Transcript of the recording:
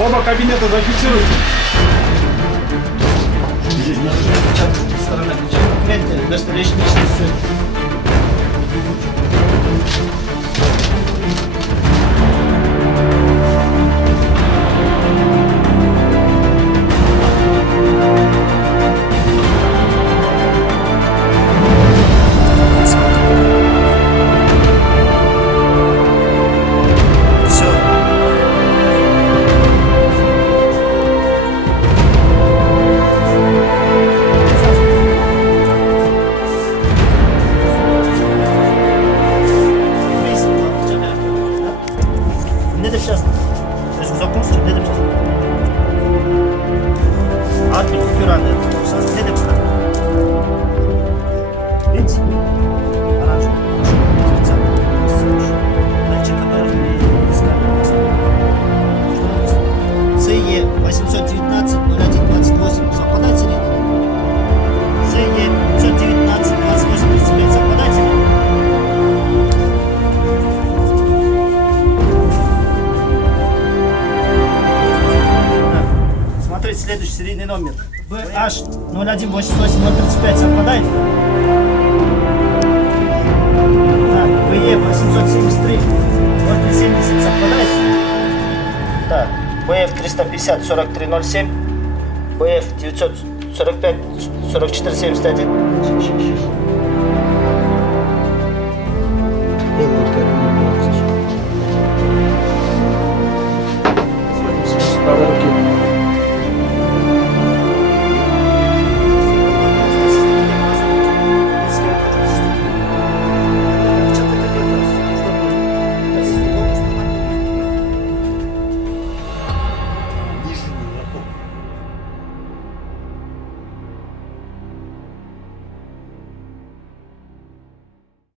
Оба кабинета зафиксируйте. Сторона документы, удостоверяющие личность. Ne de сейчас? То есть закончим, ne de сейчас? Artık kürane, ne de burada? Видите? Оранжевый. Специально. Дальше камера не искали. ЦЕ 819-01-28 совпадает серийный номер? ЦЕ 519-28-35 совпадает серийный номер? Смотрите, следующий серийный номер. BH0188035 совпадает? Так, BE 873 070 совпадает? Так, BF 350 4307, BF 945 44 71.